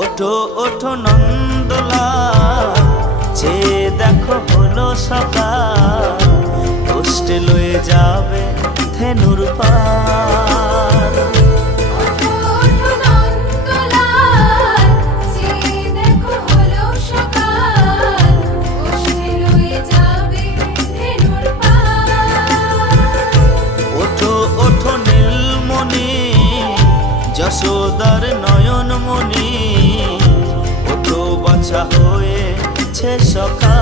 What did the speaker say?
ওঠো ওঠো নন্দলাল, চেয়ে দেখো হলো সকাল, কষ্টে লয়ে যাবে ধেনুর পাল। ওঠো ওঠো নন্দলাল, চেয়ে দেখো হলো সকাল, কষ্টে লয়ে যাবে ধেনুর পাল। ওঠো ওঠো নীলমণি, যশোদার নয়নমণি, ওঠো বাছা হয়েছে সকাল।